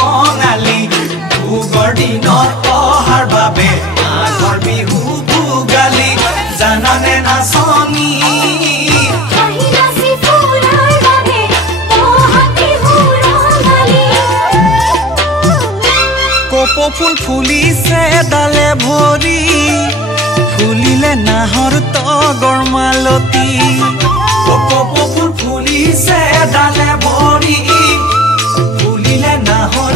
কঙালী ভোগৰ দিনত অহাৰ বাবে মাঘৰ বিহু ভোগালী জানানে নাচনী কপৌ ফুল ফুলিছে ডালে ভৰি ফুলিলে নাহৰ তগৰ মালতী কপৌ ফুল ফুলিছে ডালে ভৰি ফুলিলে নাহৰ